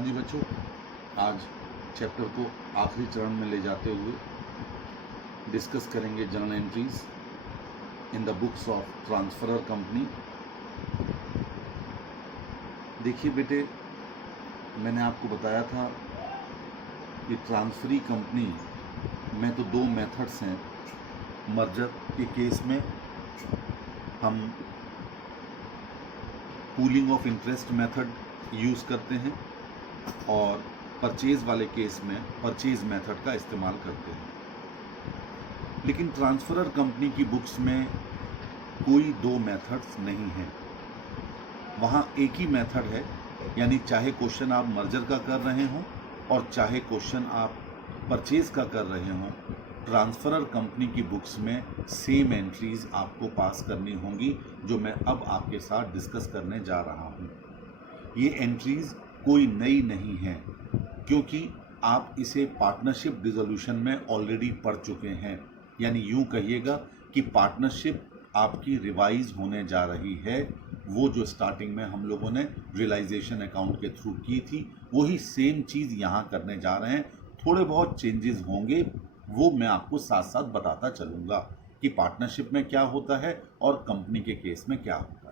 हाँ जी बच्चों, आज चैप्टर को आखिरी चरण में ले जाते हुए डिस्कस करेंगे journal entries in the books of transferor company. देखिए बेटे, मैंने आपको बताया था कि ट्रांसफरी कंपनी में तो दो मेथड्स हैं। मर्जर के केस में हम pooling of interest method use करते हैं और परचेज़ वाले केस में परचेज़ मेथड का इस्तेमाल करते हैं। लेकिन ट्रांसफरर कंपनी की बुक्स में कोई दो मेथड्स नहीं हैं, वहाँ एक ही मेथड है। यानी चाहे क्वेश्चन आप मर्जर का कर रहे हों और चाहे क्वेश्चन आप परचेज़ का कर रहे हों, ट्रांसफरर कंपनी की बुक्स में सेम एंट्रीज़ आपको पास करनी होंगी, जो मैं अब आपके साथ डिस्कस करने जा रहा हूँ। ये एंट्रीज़ कोई नई नहीं है, क्योंकि आप इसे पार्टनरशिप डिसोल्यूशन में ऑलरेडी पढ़ चुके हैं। यानी यूँ कहिएगा कि पार्टनरशिप आपकी रिवाइज होने जा रही है। वो जो स्टार्टिंग में हम लोगों ने रियलाइजेशन अकाउंट के थ्रू की थी, वही सेम चीज़ यहाँ करने जा रहे हैं। थोड़े बहुत चेंजेस होंगे, वो मैं आपको साथ साथ बताता चलूँगा कि पार्टनरशिप में क्या होता है और कंपनी के केस में क्या होता है।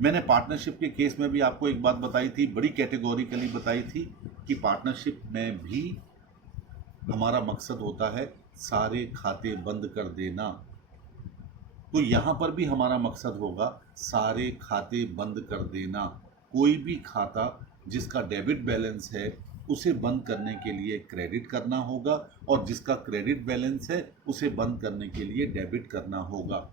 मैंने पार्टनरशिप के केस में भी आपको एक बात बताई थी, बड़ी कैटेगोरिकली बताई थी कि पार्टनरशिप में भी हमारा मकसद होता है सारे खाते बंद कर देना। तो यहाँ पर भी हमारा मकसद होगा सारे खाते बंद कर देना। कोई भी खाता जिसका डेबिट बैलेंस है उसे बंद करने के लिए क्रेडिट करना होगा, और जिसका क्रेडिट बैलेंस है उसे बंद करने के लिए डेबिट करना होगा।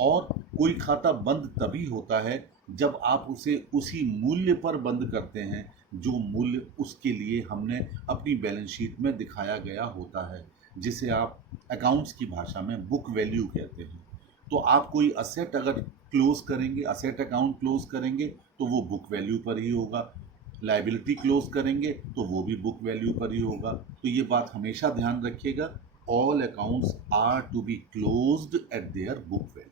और कोई खाता बंद तभी होता है जब आप उसे उसी मूल्य पर बंद करते हैं जो मूल्य उसके लिए हमने अपनी बैलेंस शीट में दिखाया गया होता है, जिसे आप अकाउंट्स की भाषा में बुक वैल्यू कहते हैं। तो आप कोई असेट अगर क्लोज करेंगे, असेट अकाउंट क्लोज करेंगे, तो वो बुक वैल्यू पर ही होगा। लायबिलिटी क्लोज करेंगे तो वो भी बुक वैल्यू पर ही होगा। तो ये बात हमेशा ध्यान रखिएगा, all accounts are to be closed at their book value.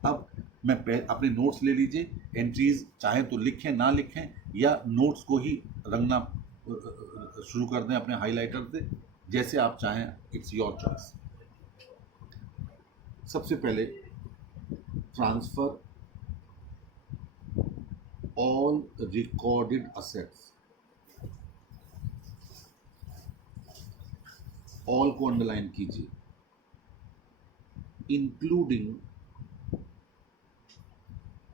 अब मैं अपने नोट्स ले लीजिए। एंट्रीज चाहे तो लिखें ना लिखें, या नोट्स को ही रंगना शुरू कर दें अपने हाइलाइटर से, जैसे आप चाहें, इट्स योर चॉइस। सबसे पहले transfer all recorded assets, all को अंडरलाइन कीजिए, including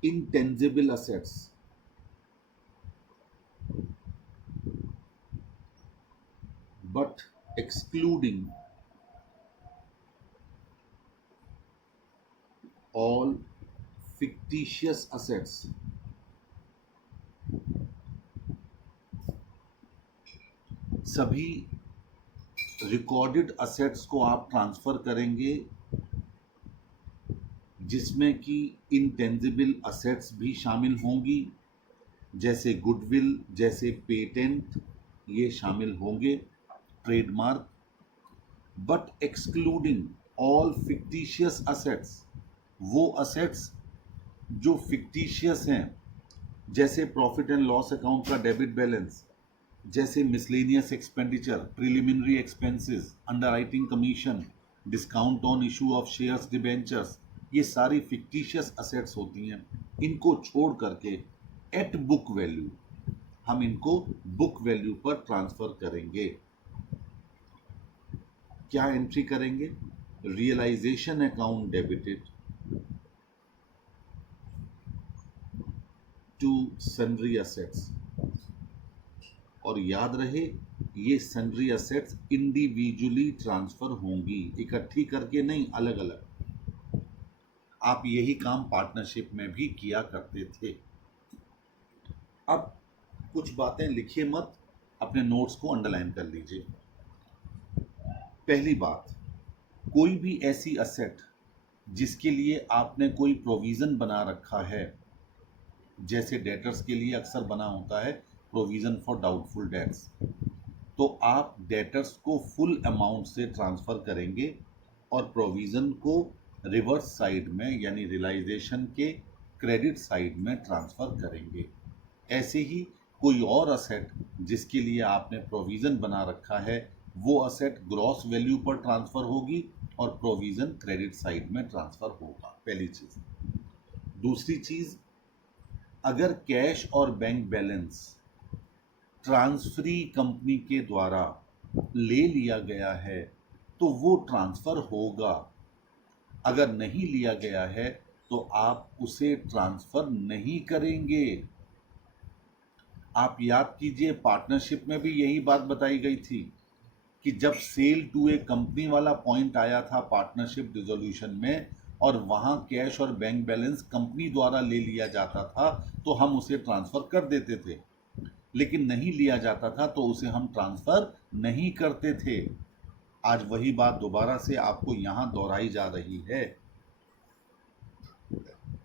intangible assets, but excluding all fictitious assets। सभी रिकॉर्डेड असेट्स को आप ट्रांसफर करेंगे जिसमें कि इंटेंजिबल असेट्स भी शामिल होंगी, जैसे गुडविल, जैसे पेटेंट, ये शामिल होंगे, trademark. But excluding all fictitious assets, वो असेट्स जो फिक्टिशियस हैं, जैसे प्रॉफिट एंड लॉस अकाउंट का डेबिट बैलेंस, जैसे miscellaneous expenditure, preliminary expenses, underwriting commission, discount on issue of shares debentures, ये सारी फिक्टिशियस असेट्स होती हैं। इनको छोड़ करके एट बुक वैल्यू हम इनको बुक वैल्यू पर ट्रांसफर करेंगे। क्या एंट्री करेंगे? Realisation account debited to sundry assets. और याद रहे, ये सन्ड्री असेट्स इंडिविजुअली ट्रांसफर होंगी, इकट्ठी करके नहीं, अलग अलग। आप यही काम पार्टनरशिप में भी किया करते थे। अब कुछ बातें लिखिए मत, अपने नोट्स को अंडरलाइन कर लीजिए। पहली बात, कोई भी ऐसी असेट जिसके लिए आपने कोई प्रोविज़न बना रखा है, जैसे डेटर्स के लिए अक्सर बना होता है प्रोविज़न फॉर डाउटफुल डेट्स, तो आप डेटर्स को फुल अमाउंट से ट्रांसफ़र करेंगे और प्रोविज़न को रिवर्स साइड में, यानी रियलाइजेशन के क्रेडिट साइड में ट्रांसफ़र करेंगे। ऐसे ही कोई और असेट जिसके लिए आपने प्रोविज़न बना रखा है वो असेट ग्रॉस वैल्यू पर ट्रांसफ़र होगी और प्रोविज़न क्रेडिट साइड में ट्रांसफ़र होगा, पहली चीज़। दूसरी चीज़, अगर कैश और बैंक बैलेंस ट्रांसफरी कंपनी के द्वारा ले लिया गया है तो वो ट्रांसफ़र होगा। अगर नहीं लिया गया है तो आप उसे ट्रांसफ़र नहीं करेंगे। आप याद कीजिए, पार्टनरशिप में भी यही बात बताई गई थी कि जब सेल टू ए कंपनी वाला पॉइंट आया था पार्टनरशिप डिसोल्यूशन में और वहाँ कैश और बैंक बैलेंस कंपनी द्वारा ले लिया जाता था तो हम उसे ट्रांसफ़र कर देते थे, लेकिन नहीं लिया जाता था तो उसे हम ट्रांसफ़र नहीं करते थे। आज वही बात दोबारा से आपको यहाँ दोहराई जा रही है।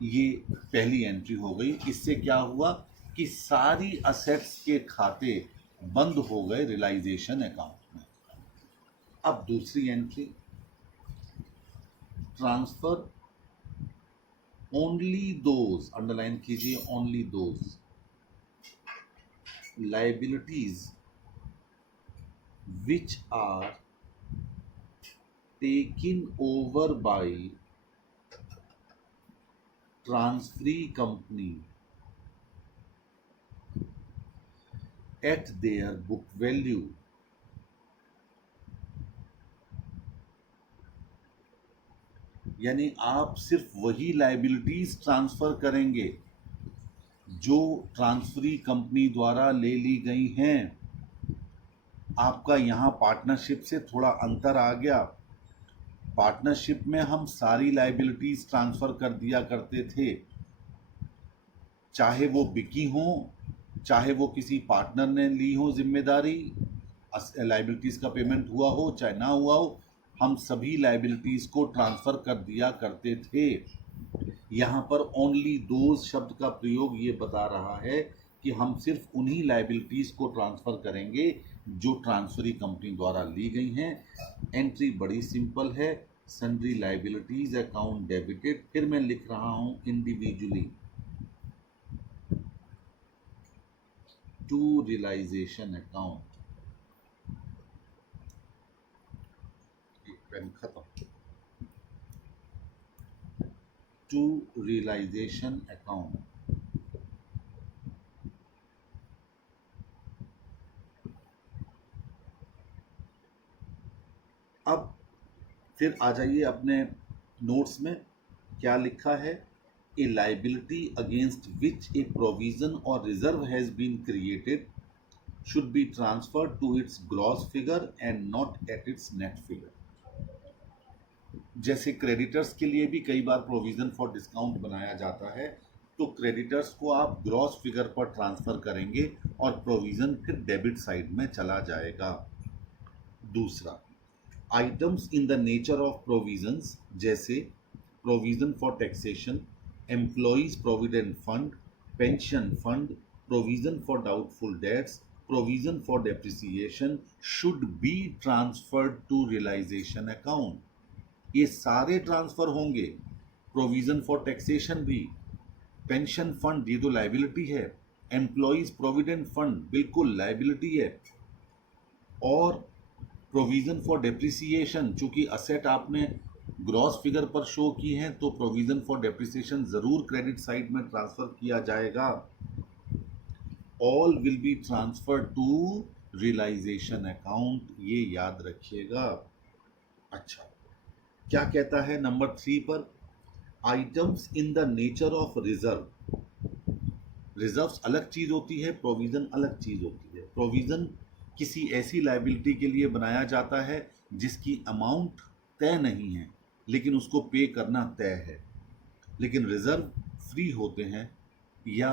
ये पहली एंट्री हो गई। इससे क्या हुआ कि सारी असेट्स के खाते बंद हो गए रियलाइजेशन अकाउंट में। अब दूसरी entry, transfer only those, underline कीजिए, only those liabilities which are taken over by transferee company at their book value. यानी आप सिर्फ वही लाइबिलिटीज ट्रांसफर करेंगे जो ट्रांसफरी कंपनी द्वारा ले ली गई हैं। आपका यहाँ पार्टनरशिप से थोड़ा अंतर आ गया। पार्टनरशिप में हम सारी लाइबिलिटीज ट्रांसफर कर दिया करते थे, चाहे वो बिकी हो, चाहे वो किसी पार्टनर ने ली हो जिम्मेदारी, लाइबिलिटीज का पेमेंट हुआ हो चाहे ना हुआ हो, हम सभी लाइबिलिटीज को ट्रांसफर कर दिया करते थे। यहाँ पर ओनली दोज शब्द का प्रयोग ये बता रहा है कि हम सिर्फ उन्हीं लाइबिलिटीज को ट्रांसफर करेंगे जो ट्रांसफरी कंपनी द्वारा ली गई हैं। एंट्री बड़ी सिंपल है, सन्ड्री लाइबिलिटीज अकाउंट डेबिटेड, फिर मैं लिख रहा हूं individually to realisation account. Pen खत्म। To realisation account. अब फिर आ जाइए अपने नोट्स में, क्या लिखा है, a liability against which a provision और reserve has been created should be transferred to its gross figure and not at its net figure. जैसे क्रेडिटर्स के लिए भी कई बार प्रोविजन फॉर डिस्काउंट बनाया जाता है, तो क्रेडिटर्स को आप ग्रॉस फिगर पर ट्रांसफर करेंगे और प्रोविजन फिर डेबिट साइड में चला जाएगा। दूसरा, items in the nature of provisions जैसे provision for taxation, employees provident fund, pension fund, provision for doubtful debts, provision for depreciation should be transferred to realisation account. ये सारे ट्रांसफर होंगे। Provision for taxation भी, pension fund ये तो liability है, employees provident fund बिल्कुल liability है, और प्रोविजन फॉर डेप्रिसिएशन, चूंकि असेट आपने ग्रॉस फिगर पर शो की है तो प्रोविजन फॉर डेप्रिसिएशन जरूर क्रेडिट साइड में ट्रांसफर किया जाएगा। All will be transfer to realisation account, ये याद रखिएगा। अच्छा, क्या कहता है नंबर 3 पर, items in the nature of reserve. Reserves अलग चीज होती है, प्रोविजन अलग चीज होती है। प्रोविजन किसी ऐसी लाइबिलिटी के लिए बनाया जाता है जिसकी अमाउंट तय नहीं है लेकिन उसको पे करना तय है। लेकिन रिजर्व फ्री होते हैं या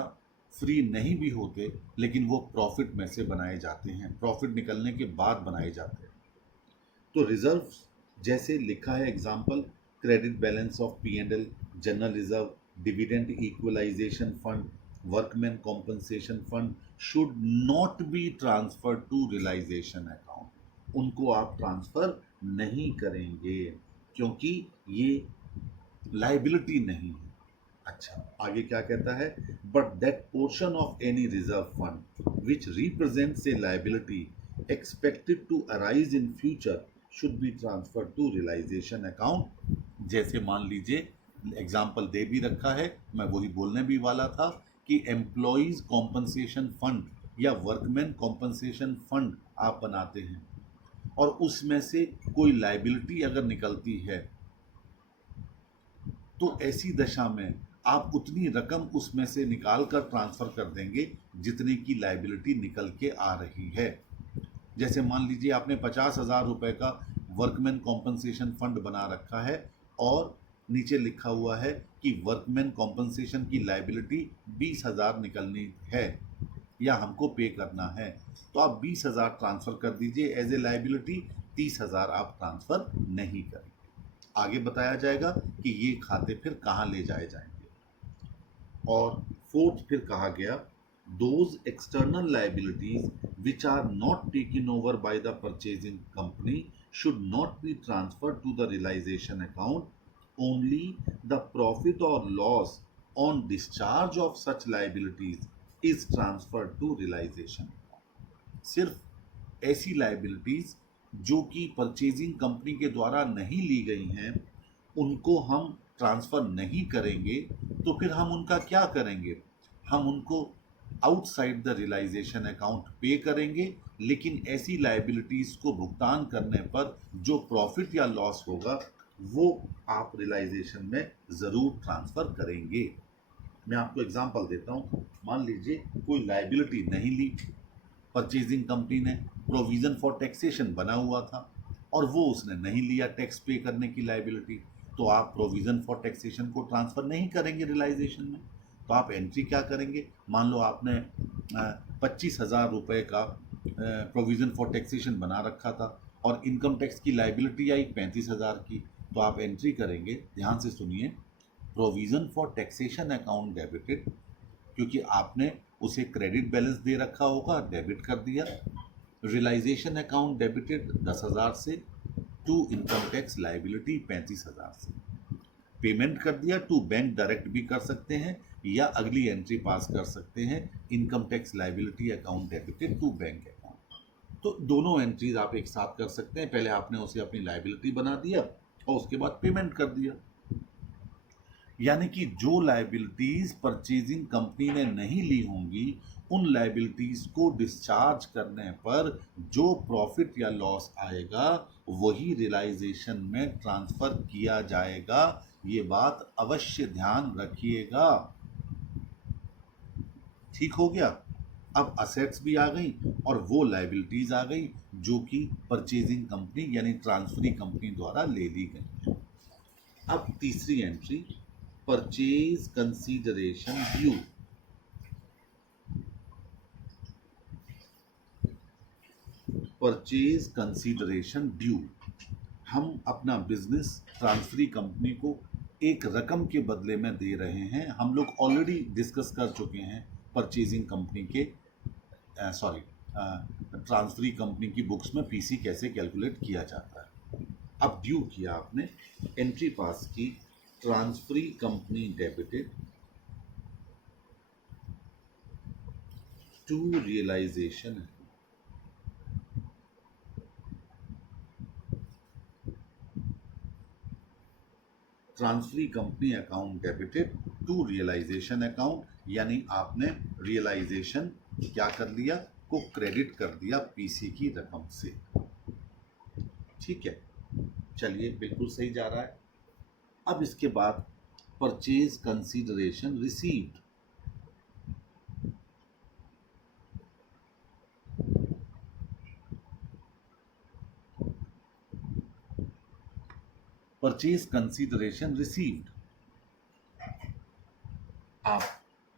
फ्री नहीं भी होते, लेकिन वो प्रॉफिट में से बनाए जाते हैं, प्रॉफिट निकलने के बाद बनाए जाते हैं। तो रिजर्व जैसे लिखा है example, credit balance of P&L, general reserve, dividend equalisation fund, workman compensation fund should not be transfer to realisation account. उनको आप ट्रांसफर नहीं करेंगे क्योंकि ये लाइबिलिटी नहीं है। अच्छा, आगे क्या कहता है? But that portion of any reserve fund which represents a liability expected to arise in future should be transfer to realisation account. जैसे मान लीजिए, एग्जाम्पल दे भी रखा है, मैं वही बोलने भी वाला था कि एम्प्लॉयज कॉम्पनसेशन फंड या वर्कमैन कॉम्पनसेशन फंड आप बनाते हैं और उसमें से कोई लायबिलिटी अगर निकलती है तो ऐसी दशा में आप उतनी रकम उसमें से निकाल कर ट्रांसफर कर देंगे जितने की लायबिलिटी निकल के आ रही है। जैसे मान लीजिए आपने 50,000 रुपए का वर्कमैन कॉम्पनसेशन फंड बना रखा है और नीचे लिखा हुआ है कि वर्कमैन कॉम्पनसेशन की लायबिलिटी 20,000 निकलनी है या हमको पे करना है, तो आप 20,000 ट्रांसफर कर दीजिए एज ए लायबिलिटी, 30,000 आप ट्रांसफर नहीं करेंगे। आगे बताया जाएगा कि ये खाते फिर कहाँ ले जाए जाएंगे। और फोर्थ फिर कहा गया, those external liabilities which are not taken over by the purchasing company should not be transfer to the realisation account, only the profit और loss on discharge of such liabilities is transferred to realisation. सिर्फ ऐसी liabilities जो कि purchasing company के द्वारा नहीं ली गई हैं उनको हम ट्रांसफ़र नहीं करेंगे, तो फिर हम उनका क्या करेंगे? हम उनको आउटसाइड द रियलाइजेशन अकाउंट पे करेंगे, लेकिन ऐसी लायबिलिटीज़ को भुगतान करने पर जो प्रॉफिट या लॉस होगा वो आप रियलाइजेशन में ज़रूर ट्रांसफ़र करेंगे। मैं आपको एग्जांपल देता हूँ। मान लीजिए कोई लायबिलिटी नहीं ली, परचेजिंग कंपनी ने प्रोविज़न फॉर टैक्सेशन बना हुआ था और वो उसने नहीं लिया टैक्स पे करने की लायबिलिटी, तो आप प्रोविज़न फॉर टैक्सेशन को ट्रांसफ़र नहीं करेंगे रियलाइजेशन में। तो आप एंट्री क्या करेंगे? मान लो आपने 25,000 रुपये का प्रोविज़न फॉर टैक्सेशन बना रखा था और इनकम टैक्स की लायबिलिटी आई 35,000 की, तो आप एंट्री करेंगे, ध्यान से सुनिए, provision for taxation account debited, क्योंकि आपने उसे क्रेडिट बैलेंस दे रखा होगा, डेबिट कर दिया। रियलाइजेशन अकाउंट डेबिटेड 10,000 से टू इनकम टैक्स लायबिलिटी 35,000 से पेमेंट कर दिया। टू बैंक डायरेक्ट भी कर सकते हैं या अगली एंट्री पास कर सकते हैं, income tax liability account debited to bank account. तो दोनों एंट्रीज आप एक साथ कर सकते हैं। पहले आपने उसे अपनी लायबिलिटी बना दिया और उसके बाद पेमेंट कर दिया। यानी कि जो लायबिलिटीज परचेजिंग कंपनी ने नहीं ली होंगी उन लायबिलिटीज को डिस्चार्ज करने पर जो प्रॉफिट या लॉस आएगा वही रियलाइजेशन में ट्रांसफर किया जाएगा। ये बात अवश्य ध्यान रखिएगा। ठीक हो गया? अब असेट्स भी आ गई और वो लायबिलिटीज आ गई जो कि परचेजिंग कंपनी यानी ट्रांसफरी कंपनी द्वारा ले ली गई। अब तीसरी entry, purchase consideration due. Purchase consideration due, हम अपना बिजनेस ट्रांसफरी कंपनी को एक रकम के बदले में दे रहे हैं। हम लोग ऑलरेडी डिस्कस कर चुके हैं परचेजिंग कंपनी के ट्रांसफरी कंपनी की बुक्स में पीसी कैसे कैलकुलेट किया जाता है। अब ड्यू किया आपने, एंट्री पास की, transferee company debited to realisation. Transferee company account debited to realisation account, यानी आपने रियलाइजेशन क्या कर लिया, को क्रेडिट कर दिया पीसी की रकम से। ठीक है, चलिए बिल्कुल सही जा रहा है। अब इसके बाद purchase consideration received. Purchase consideration received, आप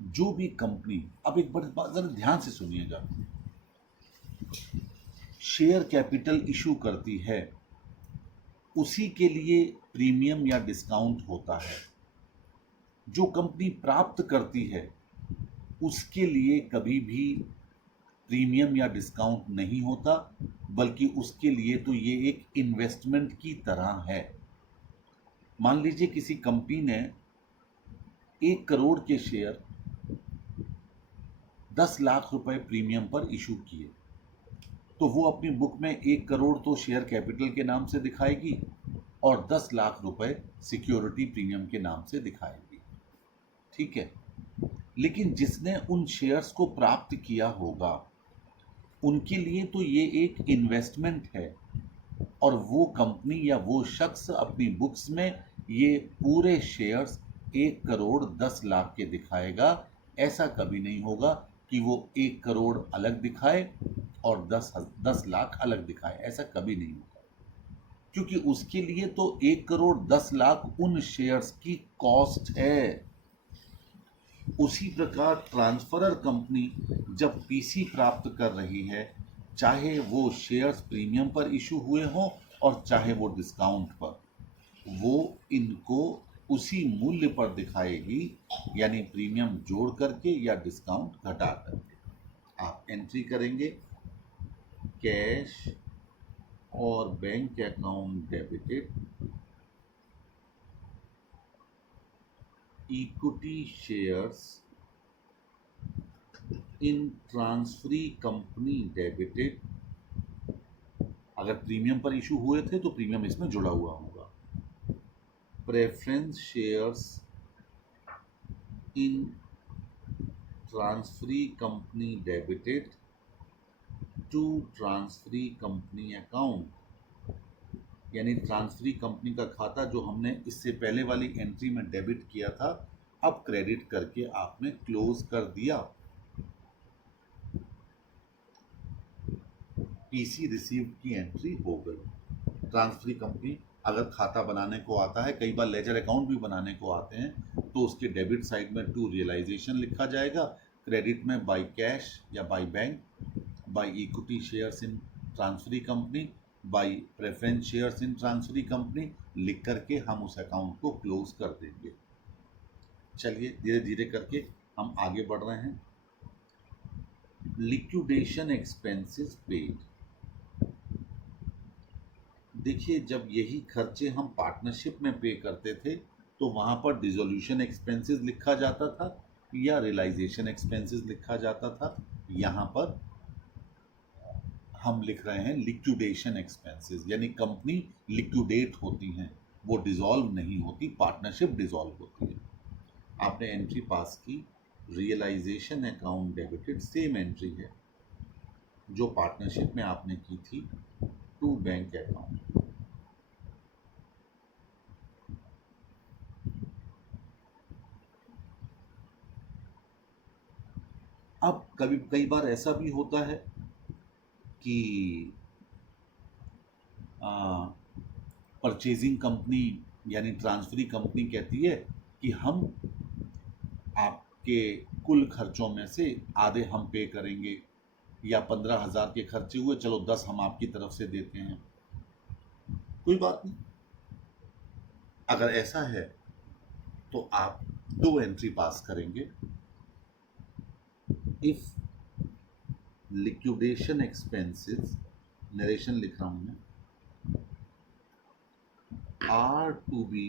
जो भी कंपनी, अब एक बार जरा ध्यान से सुनिएगा, शेयर कैपिटल इशू करती है उसी के लिए प्रीमियम या डिस्काउंट होता है। जो कंपनी प्राप्त करती है उसके लिए कभी भी प्रीमियम या डिस्काउंट नहीं होता, बल्कि उसके लिए तो ये एक इन्वेस्टमेंट की तरह है। मान लीजिए किसी कंपनी ने 1 करोड़ के शेयर 10 लाख रुपए प्रीमियम पर इशू किए, तो वो अपनी बुक में 1 करोड़ तो शेयर कैपिटल के नाम से दिखाएगी और 10 लाख रुपए सिक्योरिटी प्रीमियम के नाम से दिखाएगी। ठीक है, लेकिन जिसने उन शेयर्स को प्राप्त किया होगा उनके लिए तो ये एक इन्वेस्टमेंट है, और वो कंपनी या वो शख्स अपनी बुक्स में ये पूरे शेयर्स 1 करोड़ 10 लाख के दिखाएगा। ऐसा कभी नहीं होगा कि वो 1 करोड़ अलग दिखाए और 10 लाख अलग दिखाए, ऐसा कभी नहीं होगा, क्योंकि उसके लिए तो 1 करोड़ 10 लाख उन शेयर्स की कॉस्ट है। उसी प्रकार ट्रांसफरर कंपनी जब पीसी प्राप्त कर रही है, चाहे वो शेयर्स प्रीमियम पर इशू हुए हों और चाहे वो डिस्काउंट पर, वो इनको उसी मूल्य पर दिखाएगी, यानी प्रीमियम जोड़ करके या डिस्काउंट घटा करके। आप एंट्री करेंगे कैश और bank account debited, equity shares in transferee company debited. अगर प्रीमियम पर इशू हुए थे तो प्रीमियम इसमें जुड़ा हुआ होगा। Preference shares in transferee company debited to transferee company account, यानी ट्रांसफरी कंपनी का खाता जो हमने इससे पहले वाली एंट्री में डेबिट किया था, अब क्रेडिट करके आपने क्लोज कर दिया। पीसी रिसीव की एंट्री हो गई। ट्रांसफरी कंपनी अगर खाता बनाने को आता है, कई बार लेजर अकाउंट भी बनाने को आते हैं, तो उसके डेबिट साइड में टू रियलाइजेशन लिखा जाएगा, क्रेडिट में बाय कैश या by bank, by equity shares in transferee company, bye preference shares in transferee company लिख करके हम उस अकाउंट को क्लोज कर देंगे। चलिए धीरे धीरे करके हम आगे बढ़ रहे हैं। Liquidation expenses paid. देखिए, जब यही खर्चे हम पार्टनरशिप में पे करते थे तो वहाँ पर डिसोल्यूशन एक्सपेंसेस लिखा जाता था या रियलाइजेशन एक्सपेंसेस लिखा जाता था। यहाँ पर हम लिख रहे हैं लिक्विडेशन एक्सपेंसेस, यानी कंपनी लिक्विडेट होती हैं, वो डिसॉल्व नहीं होती, पार्टनरशिप डिसॉल्व होती है। आपने एंट्री पास की, realisation account debited, same entry है जो पार्टनरशिप में आपने की थी, टू बैंक अकाउंट। अब कई बार ऐसा भी होता है कि परचेजिंग कंपनी यानी ट्रांसफरी कंपनी कहती है कि हम आपके कुल खर्चों में से आधे हम पे करेंगे, या 15,000 के खर्चे हुए, चलो 10 हम आपकी तरफ से देते हैं। कोई बात नहीं, अगर ऐसा है तो आप 2 एंट्री पास करेंगे। इफ लिक्विडेशन एक्सपेंसेस, नरेशन लिख रहा हूं मैं, आर टू बी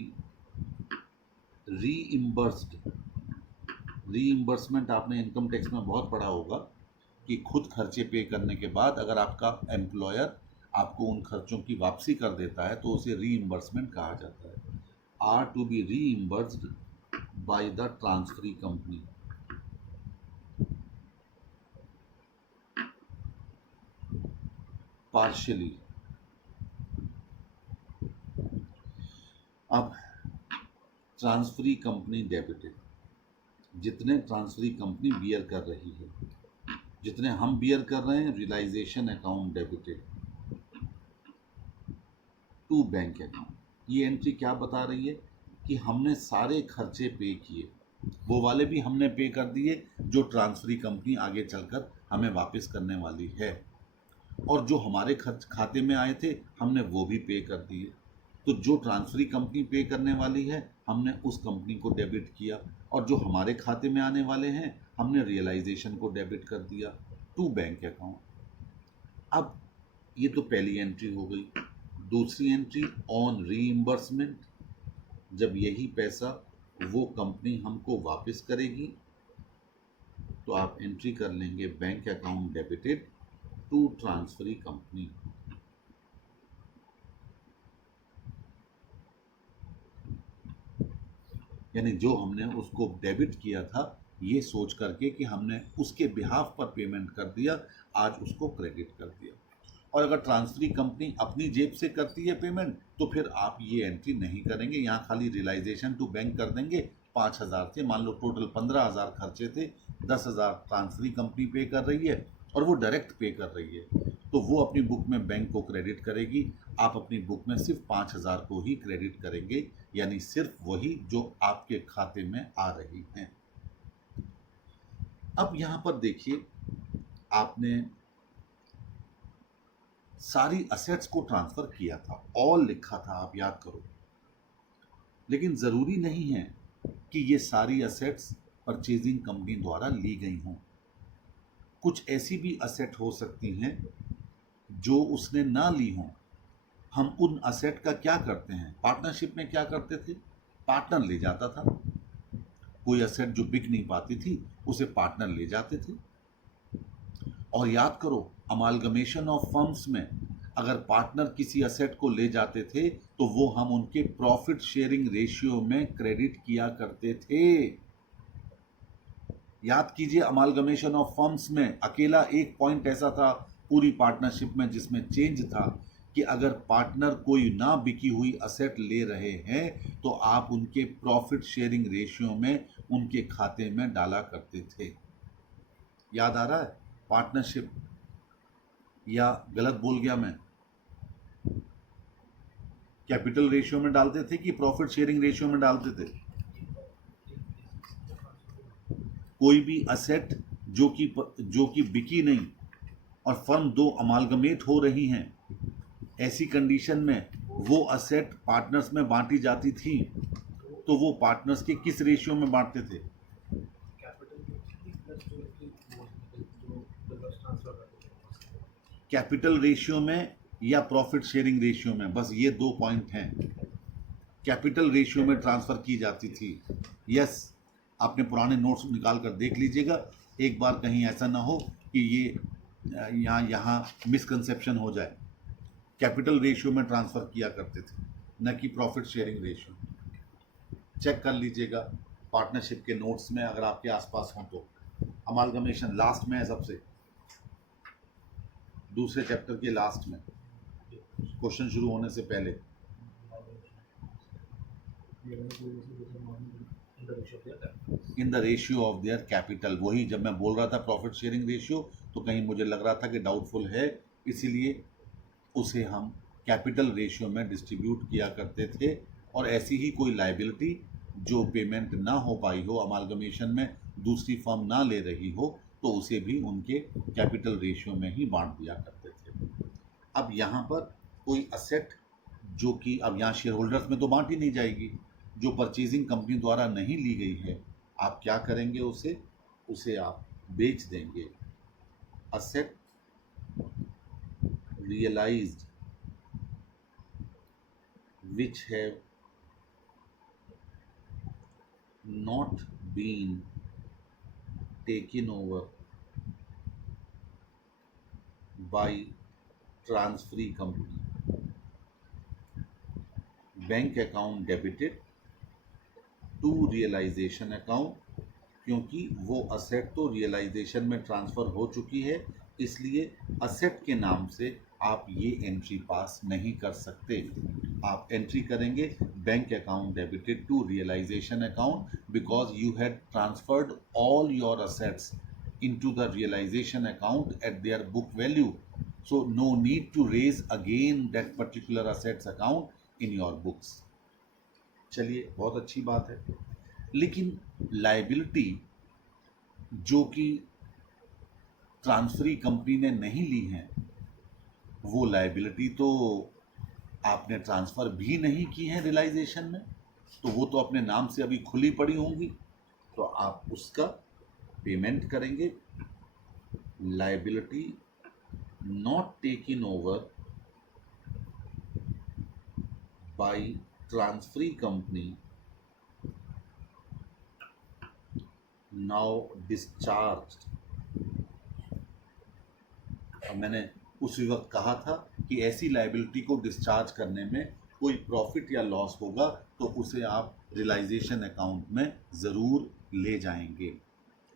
रीइंबर्स्ड। रीइंबर्समेंट आपने इनकम टैक्स में बहुत पढ़ा होगा कि खुद खर्चे पे करने के बाद अगर आपका एम्प्लॉयर आपको उन खर्चों की वापसी कर देता है तो उसे रीइंबर्समेंट कहा जाता है। Are to be reimbursed by the transferee company. Partially. अब ट्रांसफरी कंपनी डेबिटेड, जितने ट्रांसफरी कंपनी बियर कर रही है, जितने हम बियर कर रहे हैं, realisation account debited to bank account. ये एंट्री क्या बता रही है कि हमने सारे खर्चे पे किए, वो वाले भी हमने पे कर दिए जो ट्रांसफरी कंपनी आगे चलकर हमें वापस करने वाली है, और जो हमारे खर्च खाते में आए थे हमने वो भी पे कर दिए। तो जो ट्रांसफरी कंपनी पे करने वाली है हमने उस कंपनी को डेबिट किया, और जो हमारे खाते में आने वाले हैं हमने रियलाइजेशन को डेबिट कर दिया टू बैंक अकाउंट। अब ये तो पहली एंट्री हो गई। दूसरी एंट्री ऑन रीइंबर्समेंट, जब यही पैसा वो कंपनी हमको वापस करेगी, तो आप एंट्री कर लेंगे bank account debited to transferee company. यानी जो हमने उसको डेबिट किया था, ये सोच करके कि हमने उसके बिहाफ पर पेमेंट कर दिया, आज उसको क्रेडिट कर दिया। और अगर ट्रांसफरी कंपनी अपनी जेब से करती है पेमेंट, तो फिर आप ये एंट्री नहीं करेंगे, यहाँ खाली रियलाइजेशन टू बैंक कर देंगे 5,000 थे। मान लो टोटल 15,000 खर्चे थे, 10,000 ट्रांसफरी कंपनी पे कर रही है और वो डायरेक्ट पे कर रही है, तो वो अपनी बुक में बैंक को क्रेडिट करेगी, आप अपनी बुक में सिर्फ 5,000 को ही क्रेडिट करेंगे, यानी सिर्फ वही जो आपके खाते में आ रही हैं। अब यहाँ पर देखिए, आपने सारी असेट्स को ट्रांसफर किया था, ऑल लिखा था, आप याद करो, लेकिन जरूरी नहीं है कि ये सारी असेट्स परचेजिंग कंपनी द्वारा ली गई हों। कुछ ऐसी भी असेट हो सकती हैं जो उसने ना ली हों। हम उन असेट का क्या करते हैं, पार्टनरशिप में क्या करते थे, पार्टनर ले जाता था। कोई असेट जो बिक नहीं पाती थी, उसे पार्टनर ले जाते थे। और याद करो, अमालगमेशन ऑफ फर्म्स में अगर पार्टनर किसी असेट को ले जाते थे, तो वो हम उनके प्रॉफिट शेयरिंग रेशियो में क्रेडिट किया करते थे। याद कीजिए, अमालगमेशन ऑफ फर्म्स में अकेला एक पॉइंट ऐसा था पूरी पार्टनरशिप में जिसमें चेंज था कि अगर पार्टनर कोई ना बिकी हुई असेट ले रहे हैं, तो आप उनके प्रॉफिट शेयरिंग रेशियो में उनके खाते में डाला करते थे। याद आ रहा है? पार्टनरशिप, या गलत बोल गया मैं? कैपिटल रेशियो में डालते थे कि प्रॉफिट शेयरिंग रेशियो में डालते थे? कोई भी असेट जो कि बिकी नहीं और फर्म दो अमालगमेट हो रही हैं, ऐसी कंडीशन में वो असेट पार्टनर्स में बांटी जाती थी, तो वो पार्टनर्स के किस रेशियो में बांटते थे? कैपिटल रेशियो में या प्रॉफिट शेयरिंग रेशियो में? बस ये दो पॉइंट हैं। कैपिटल रेशियो में ट्रांसफर की जाती थी। यस, आपने पुराने नोट्स निकाल कर देख लीजिएगा एक बार, कहीं ऐसा ना हो कि ये यहाँ मिसकंसेप्शन हो जाए। कैपिटल रेशियो में ट्रांसफर किया करते थे, न कि प्रॉफिट शेयरिंग रेशियो। चेक कर लीजिएगा पार्टनरशिप के नोट्स में, अगर आपके आसपास हों तो। अमालगमेशन लास्ट में है, सबसे दूसरे चैप्टर के लास्ट में, क्वेश्चन शुरू होने से पहले। In the ratio of their capital, वही जब मैं बोल रहा था प्रॉफिट शेयरिंग रेशियो, तो कहीं मुझे लग रहा था कि डाउटफुल है, इसीलिए उसे हम कैपिटल रेशियो में डिस्ट्रीब्यूट किया करते थे। और ऐसी ही कोई लायबिलिटी जो पेमेंट ना हो पाई हो, अमालगमेशन में दूसरी फर्म ना ले रही हो, तो उसे भी उनके कैपिटल रेशियो में ही बांट दिया करते थे। अब यहाँ पर कोई असेट जो कि अब यहाँ शेयर होल्डर्स में तो बांटी नहीं जाएगी, जो परचेजिंग कंपनी द्वारा नहीं ली गई है, आप क्या करेंगे, उसे आप बेच देंगे। Asset realised which have not been taken over by transferee company, bank account debited to realisation account, क्योंकि वो असेट तो रियलाइजेशन में ट्रांसफ़र हो चुकी है, इसलिए असेट के नाम से आप ये एंट्री पास नहीं कर सकते। आप एंट्री करेंगे bank account debited to realisation account, because you had transferred all your assets into the realization account at their book value, so no need to raise again that particular assets account in your books. चलिए, बहुत अच्छी बात है। लेकिन liability जो कि transferee company ने नहीं ली है, वो लायबिलिटी तो आपने ट्रांसफ़र भी नहीं की है रियलाइजेशन में, तो वो तो अपने नाम से अभी खुली पड़ी होंगी, तो आप उसका पेमेंट करेंगे। Liability not taken over bye transferee company now discharge. अब मैंने उसी वक्त कहा था कि ऐसी लायबिलिटी को डिस्चार्ज करने में कोई प्रॉफिट या लॉस होगा तो उसे आप रियलाइजेशन अकाउंट में ज़रूर ले जाएंगे।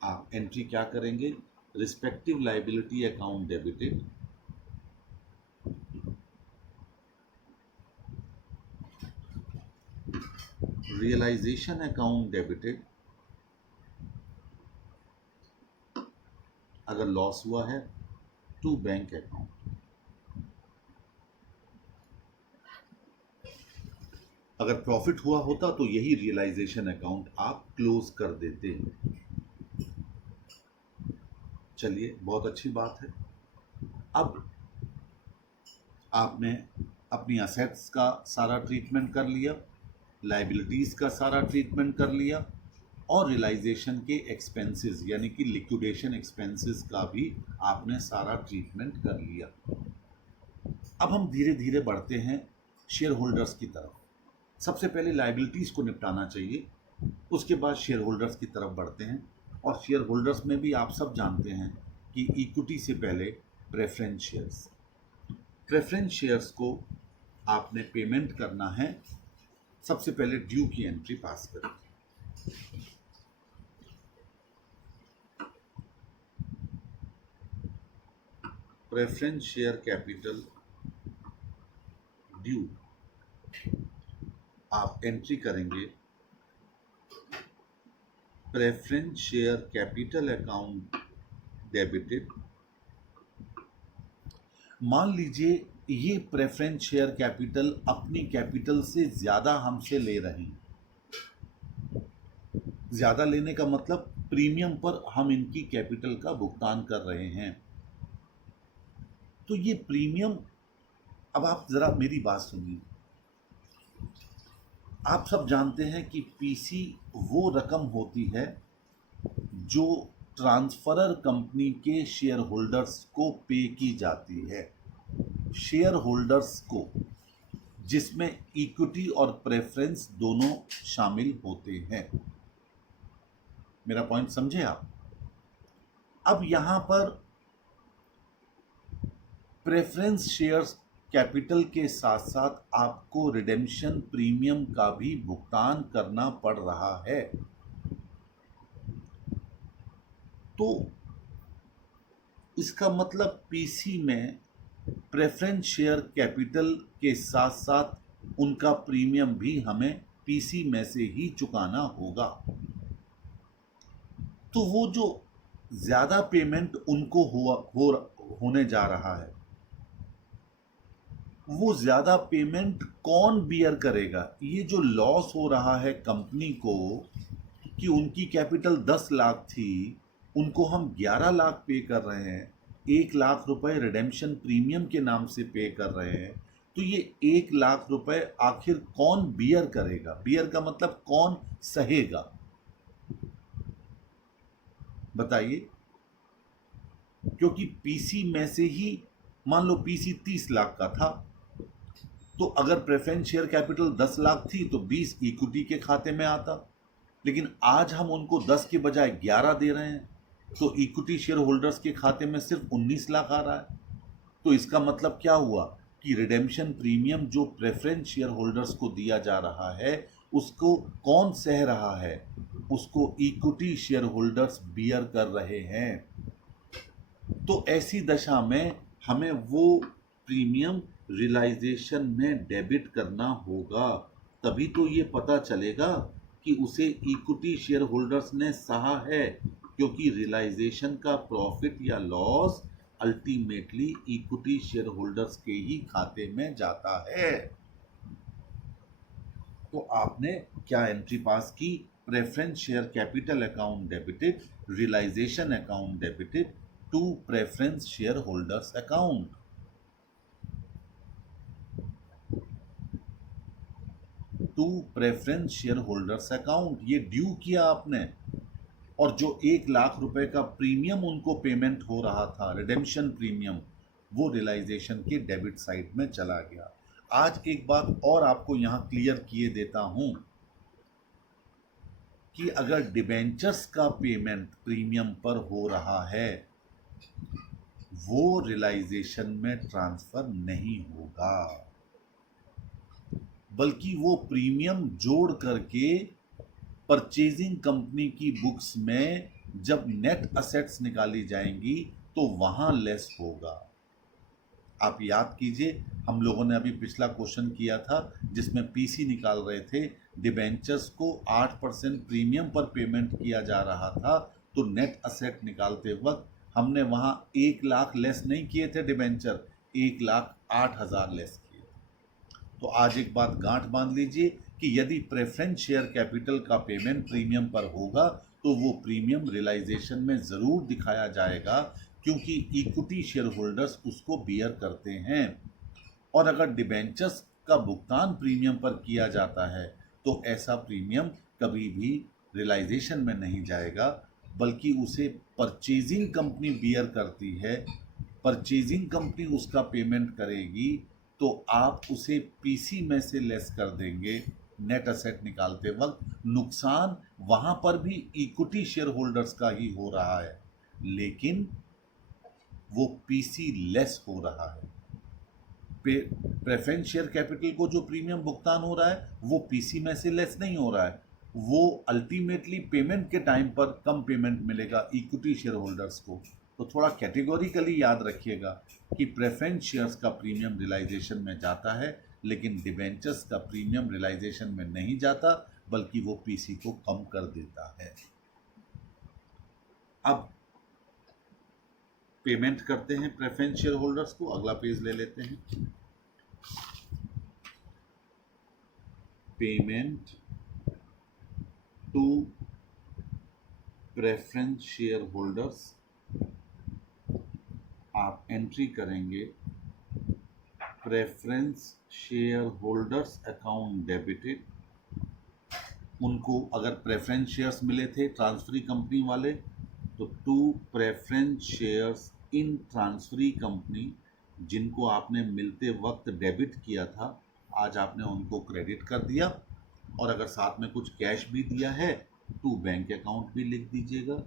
आप एंट्री क्या करेंगे? Respective liability account debited, realisation account debited, अगर लॉस हुआ है टू बैंक अकाउंट। अगर प्रॉफिट हुआ होता तो यही रियलाइजेशन अकाउंट आप क्लोज कर देते। चलिए, बहुत अच्छी बात है। अब आपने अपनी असेट्स का सारा ट्रीटमेंट कर लिया, लायबिलिटीज का सारा ट्रीटमेंट कर लिया और रियलाइजेशन के एक्सपेंसेस यानी कि लिक्विडेशन एक्सपेंसेस का भी आपने सारा ट्रीटमेंट कर लिया। अब हम धीरे धीरे बढ़ते हैं शेयर होल्डर्स की तरफ। सबसे पहले लायबिलिटीज को निपटाना चाहिए, उसके बाद शेयर होल्डर्स की तरफ बढ़ते हैं। और शेयर होल्डर्स में भी आप सब जानते हैं कि इक्विटी से पहले प्रेफरेंस शेयर्स, प्रेफरेंस शेयर्स को आपने पेमेंट करना है। सबसे पहले ड्यू की एंट्री पास करें। प्रेफरेंस शेयर कैपिटल ड्यू आप एंट्री करेंगे preference share capital account debited. मान लीजिए ये प्रेफरेंस शेयर कैपिटल अपनी कैपिटल से ज़्यादा हमसे ले रहे हैं। ज़्यादा लेने का मतलब प्रीमियम पर हम इनकी कैपिटल का भुगतान कर रहे हैं। तो ये प्रीमियम, अब आप ज़रा मेरी बात सुनिए। आप सब जानते हैं कि पीसी वो रकम होती है जो ट्रांसफरर कंपनी के शेयर होल्डर्स को पे की जाती है। शेयर होल्डर्स को, जिसमें इक्विटी और प्रेफरेंस दोनों शामिल होते हैं। मेरा पॉइंट समझे आप? अब यहां पर प्रेफरेंस शेयर्स कैपिटल के साथ साथ आपको रिडेम्पशन प्रीमियम का भी भुगतान करना पड़ रहा है। तो इसका मतलब पीसी में प्रेफरेंस शेयर कैपिटल के साथ साथ उनका प्रीमियम भी हमें पीसी में से ही चुकाना होगा। तो वो जो ज्यादा पेमेंट उनको होने जा रहा है, वो ज्यादा पेमेंट कौन बियर करेगा? ये जो लॉस हो रहा है कंपनी को कि उनकी कैपिटल 10 लाख थी, उनको हम 11 लाख पे कर रहे हैं, 1 लाख रुपए रिडेम्पशन प्रीमियम के नाम से पे कर रहे हैं। तो ये 1 लाख रुपए आखिर कौन बियर करेगा? बियर का मतलब कौन सहेगा? बताइए। क्योंकि पीसी में से ही, मान लो पीसी 30 लाख का था, तो अगर प्रेफरेंस शेयर कैपिटल 10 लाख थी तो 20 इक्विटी के खाते में आता। लेकिन आज हम उनको 10 के बजाय 11 दे रहे हैं, तो इक्विटी शेयर होल्डर्स के खाते में सिर्फ 19 लाख आ रहा है। तो इसका मतलब क्या हुआ कि रिडेम्पशन प्रीमियम जो प्रेफरेंस शेयर होल्डर्स को दिया जा रहा है, उसको कौन सह रहा है? उसको इक्विटी शेयर होल्डर्स बियर कर रहे हैं। तो ऐसी दशा में हमें वो प्रीमियम रियलाइजेशन में डेबिट करना होगा। तभी तो ये पता चलेगा कि उसे इक्विटी शेयर होल्डर्स ने सहा है, क्योंकि रियलाइजेशन का प्रॉफिट या loss ultimately equity share holders के ही खाते में जाता है। तो आपने क्या एंट्री पास की? Preference share capital account debited, realisation account debited to preference share holders account. To preference share holders account, ये ड्यू किया आपने। और जो 1 लाख रुपए का प्रीमियम उनको पेमेंट हो रहा था, रिडेम्पशन प्रीमियम, वो रियलाइजेशन के डेबिट साइड में चला गया। आज एक बात और आपको यहां क्लियर किए देता हूं कि अगर डिबेंचर्स का पेमेंट प्रीमियम पर हो रहा है वो रियलाइजेशन में ट्रांसफर नहीं होगा, बल्कि वो प्रीमियम जोड़ करके परचेजिंग कंपनी की बुक्स में जब नेट असेट्स निकाली जाएंगी तो वहां लेस होगा। आप याद कीजिए, हम लोगों ने अभी पिछला क्वेश्चन किया था जिसमें पीसी निकाल रहे थे, डिबेंचर्स को 8% प्रीमियम पर पेमेंट किया जा रहा था, तो नेट असेट निकालते वक्त हमने वहां 1 लाख लेस नहीं किए थे डिबेंचर, 1,08,000 लेस किए। तो आज एक बात गांठ बांध लीजिए कि यदि प्रेफरेंस शेयर कैपिटल का पेमेंट प्रीमियम पर होगा तो वो प्रीमियम रियलाइजेशन में जरूर दिखाया जाएगा, क्योंकि इक्विटी शेयर होल्डर्स उसको बियर करते हैं। और अगर डिबेंचर्स का भुगतान प्रीमियम पर किया जाता है तो ऐसा प्रीमियम कभी भी रियलाइजेशन में नहीं जाएगा, बल्कि उसे परचेजिंग कंपनी बियर करती है। परचेजिंग कंपनी उसका पेमेंट करेगी तो आप उसे पीसी में से लेस कर देंगे नेट असेट निकालते वक्त। नुकसान वहां पर भी इक्विटी शेयर होल्डर्स का ही हो रहा है, लेकिन वो पीसी लेस हो रहा है। प्रेफरेंस शेयर कैपिटल को जो प्रीमियम भुगतान हो रहा है वो पीसी में से लेस नहीं हो रहा है, वो अल्टीमेटली पेमेंट के टाइम पर कम पेमेंट मिलेगा इक्विटी शेयर होल्डर्स को। तो थोड़ा कैटेगोरिकली याद रखिएगा कि प्रेफरेंस शेयर्स का प्रीमियम रियलाइजेशन में जाता है, लेकिन डिबेंचर्स का प्रीमियम रियलाइजेशन में नहीं जाता, बल्कि वो पीसी को कम कर देता है। अब पेमेंट करते हैं प्रेफरेंस शेयर होल्डर्स को, अगला पेज ले लेते हैं। Payment to preference share holders, आप एंट्री करेंगे preference share holders account debited. उनको अगर प्रेफरेंस शेयर्स मिले थे ट्रांसफरी कंपनी वाले तो to preference shares in transferee company, जिनको आपने मिलते वक्त डेबिट किया था, आज आपने उनको क्रेडिट कर दिया। और अगर साथ में कुछ कैश भी दिया है तो बैंक अकाउंट भी लिख दीजिएगा।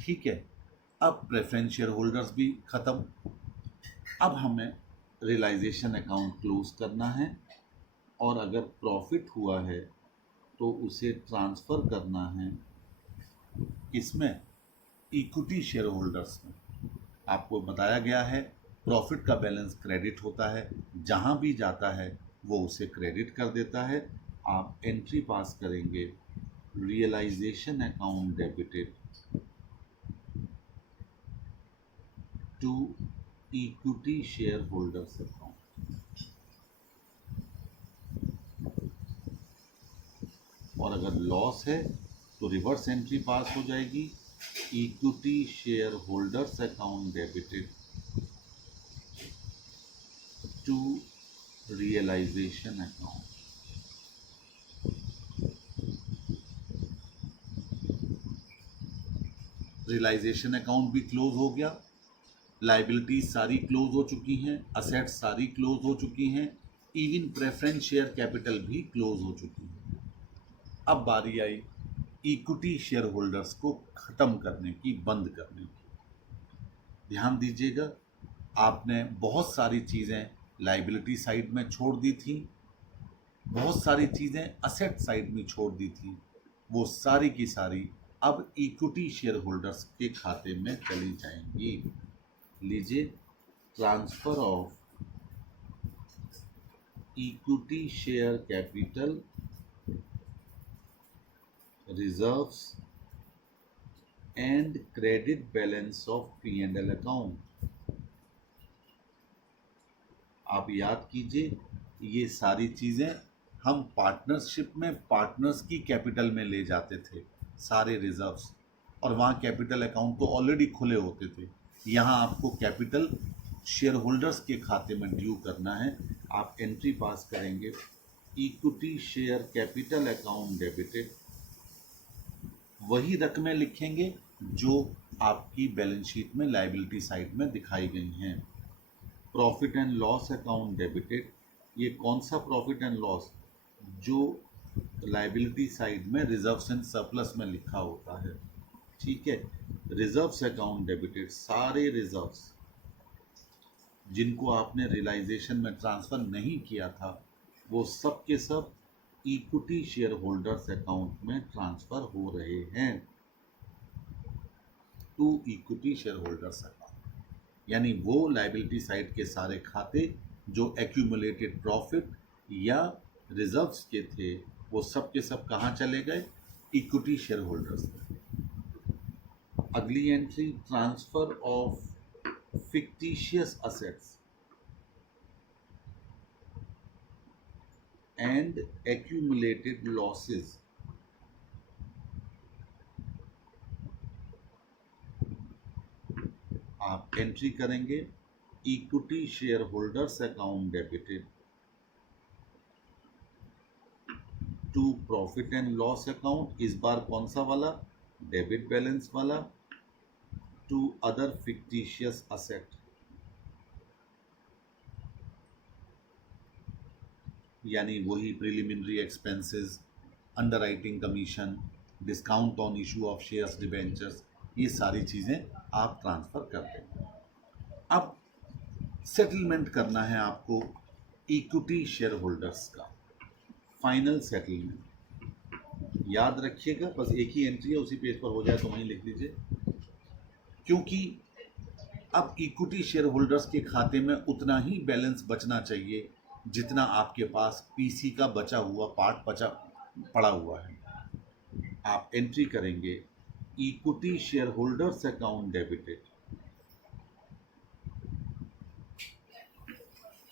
ठीक है, अब प्रेफरेंस शेयर होल्डर्स भी खत्म। अब हमें रियलाइजेशन अकाउंट क्लोज करना है, और अगर प्रॉफिट हुआ है तो उसे ट्रांसफर करना है इसमें इक्विटी शेयर होल्डर्स में। आपको बताया गया है प्रॉफिट का बैलेंस क्रेडिट होता है, जहां भी जाता है वो उसे क्रेडिट कर देता है। आप एंट्री पास करेंगे realisation account debited to equity share holders account. और अगर लॉस है तो रिवर्स एंट्री पास हो जाएगी, equity share holders account debited to realisation account. Realisation account भी क्लोज हो गया, लाइबिलिटीज सारी क्लोज हो चुकी हैं, असेट्स सारी क्लोज हो चुकी हैं, इवन प्रेफरेंस शेयर कैपिटल भी क्लोज हो चुकी है। अब बारी आई इक्विटी शेयर होल्डर्स को खत्म करने की, बंद करने की। ध्यान दीजिएगा, आपने बहुत सारी चीज़ें लाइबिलिटी साइड में छोड़ दी थी, बहुत सारी चीज़ें असेट साइड में छोड़ दी थी, वो सारी की सारी अब इक्विटी शेयर होल्डर्स के खाते में चली जाएंगी। लीजिए, transfer of equity share capital, reserves and credit balance of P&L account. आप याद कीजिए, ये सारी चीज़ें हम पार्टनरशिप में पार्टनर्स की कैपिटल में ले जाते थे, सारे रिजर्व्स, और वहाँ कैपिटल अकाउंट तो ऑलरेडी खुले होते थे। यहाँ आपको कैपिटल शेयर होल्डर्स के खाते में ड्यू करना है। आप एंट्री पास करेंगे equity share capital account debited, वही रकमें लिखेंगे जो आपकी बैलेंस शीट में लायबिलिटी साइड में दिखाई गई हैं। Profit and loss account debited ये कौन सा प्रॉफिट एंड लॉस जो लाइबिलिटी साइड में रिजर्व्स एंड सरप्लस में लिखा होता है, ठीक है। रिजर्व्स अकाउंट डेबिटेड, सारे रिजर्व्स जिनको आपने रियलाइजेशन में ट्रांसफर नहीं किया था वो सब के सब इक्विटी शेयर होल्डर्स अकाउंट में ट्रांसफर हो रहे हैं to equity share holders account. यानी वो लाइबिलिटी साइड के सारे खाते जो एक्यूमुलेटेड प्रॉफिट या रिजर्व्स के थे वो सब के सब कहाँ चले गए, इक्विटी शेयर होल्डर्स में। अगली entry, transfer of fictitious assets and accumulated losses आप एंट्री करेंगे equity share holders account debited to profit and loss account, इस बार कौन सा वाला, डेबिट बैलेंस वाला, टू अदर फिक्टिशियस असेट, यानी वही preliminary expenses, underwriting commission, discount on issue of shares debentures, ये सारी चीज़ें आप ट्रांसफ़र कर देंगे। अब सेटलमेंट करना है आपको इक्विटी शेयर होल्डर्स का फाइनल सेटलमेंट। याद रखिएगा, बस एक ही एंट्री है, उसी पेज पर हो जाए तो वहीं लिख लीजिए, क्योंकि अब इक्विटी शेयर होल्डर्स के खाते में उतना ही बैलेंस बचना चाहिए जितना आपके पास पीसी का बचा हुआ पार्ट पड़ा हुआ है। आप एंट्री करेंगे equity share holders account debited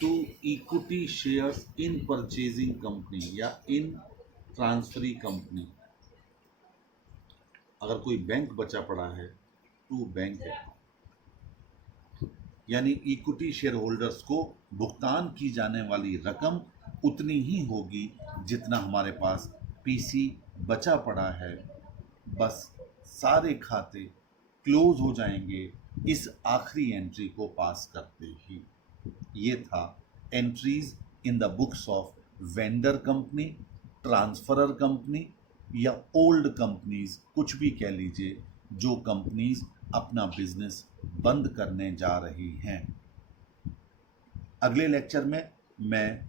to equity shares in purchasing company या इन ट्रांसफरी कंपनी। अगर कोई बैंक बचा पड़ा है टू बैंक अकाउंट, यानी इक्विटी शेयर होल्डर्स को भुगतान की जाने वाली रकम उतनी ही होगी जितना हमारे पास पीसी बचा पड़ा है। बस सारे खाते क्लोज हो जाएंगे इस आखिरी एंट्री को पास करते ही। ये था entries in the books of vendor company, transferor company या ओल्ड कंपनीज, कुछ भी कह लीजिए, जो कंपनीज अपना बिजनेस बंद करने जा रही हैं। अगले लेक्चर में मैं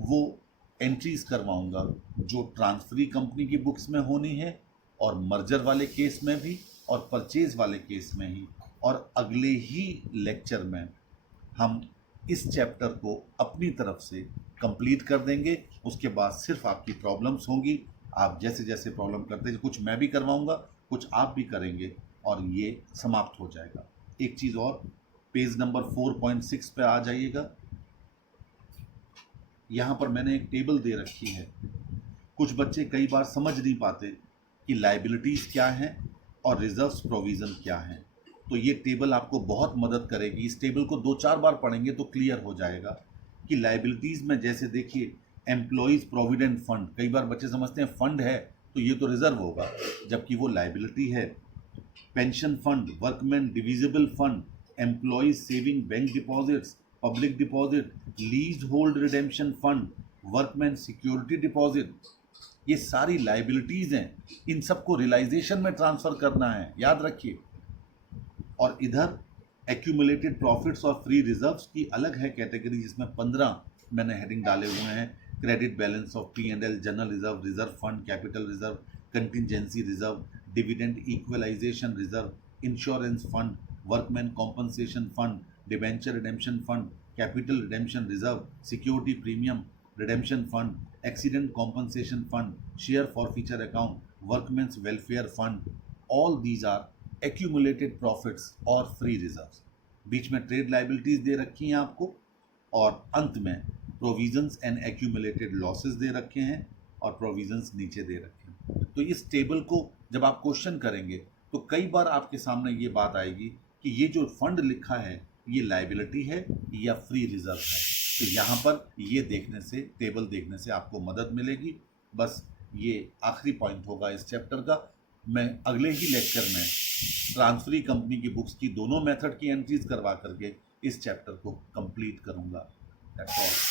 वो एंट्रीज करवाऊंगा जो ट्रांसफरी कंपनी की बुक्स में होनी है, और मर्जर वाले केस में भी और परचेज वाले केस में ही। और अगले ही लेक्चर में हम इस चैप्टर को अपनी तरफ से कंप्लीट कर देंगे। उसके बाद सिर्फ आपकी प्रॉब्लम्स होंगी, आप जैसे जैसे प्रॉब्लम करते हैं, कुछ मैं भी करवाऊंगा, कुछ आप भी करेंगे, और ये समाप्त हो जाएगा। एक चीज़ और, पेज नंबर 4.6 पे आ जाइएगा। यहाँ पर मैंने एक टेबल दे रखी है। कुछ बच्चे कई बार समझ नहीं पाते कि लाइबिलिटीज़ क्या हैं और रिजर्व्स प्रोविज़न क्या हैं, तो ये टेबल आपको बहुत मदद करेगी। इस टेबल को 2-4 बार पढ़ेंगे तो क्लियर हो जाएगा कि लाइबिलिटीज़ में, जैसे देखिए एम्प्लॉयज़ प्रोविडेंट फंड, कई बार बच्चे समझते हैं फंड है तो ये तो रिजर्व होगा, जबकि वो लाइबिलिटी है। Pension fund, workman divisible fund, employees saving bank deposits, public deposit, lease hold redemption fund, workman security deposit, ये सारी लाइबिलिटीज़ हैं। इन सबको रियलाइजेशन में ट्रांसफ़र करना है, याद रखिए। और इधर एक्यूमुलेटेड प्रॉफिट्स और फ्री रिजर्व्स की अलग है कैटेगरी, जिसमें 15 मैंने हेडिंग डाले हुए हैं। Credit balance of P&L, general reserve, reserve fund, capital reserve, contingency reserve, dividend equalisation reserve, insurance fund, workman compensation fund, debenture redemption fund, capital redemption reserve, security premium redemption fund, accident compensation fund, share forfeiture account, workmen's welfare fund. All these are accumulated profits और free reserves. बीच में trade liabilities दे रखी हैं आपको, और अंत में provisions and accumulated losses दे रखे हैं, और प्रोविजंस नीचे दे रखे हैं। तो इस टेबल को जब आप क्वेश्चन करेंगे तो कई बार आपके सामने ये बात आएगी कि ये जो फंड लिखा है ये लाइबिलिटी है या फ्री रिजर्व है। तो यहाँ पर ये देखने से, टेबल देखने से आपको मदद मिलेगी। बस ये आखिरी पॉइंट होगा इस चैप्टर का। मैं अगले ही लेक्चर में ट्रांसफरी कंपनी की बुक्स की दोनों मेथड की एंट्रीज करवा करके इस चैप्टर को कंप्लीट करूंगा। That's all.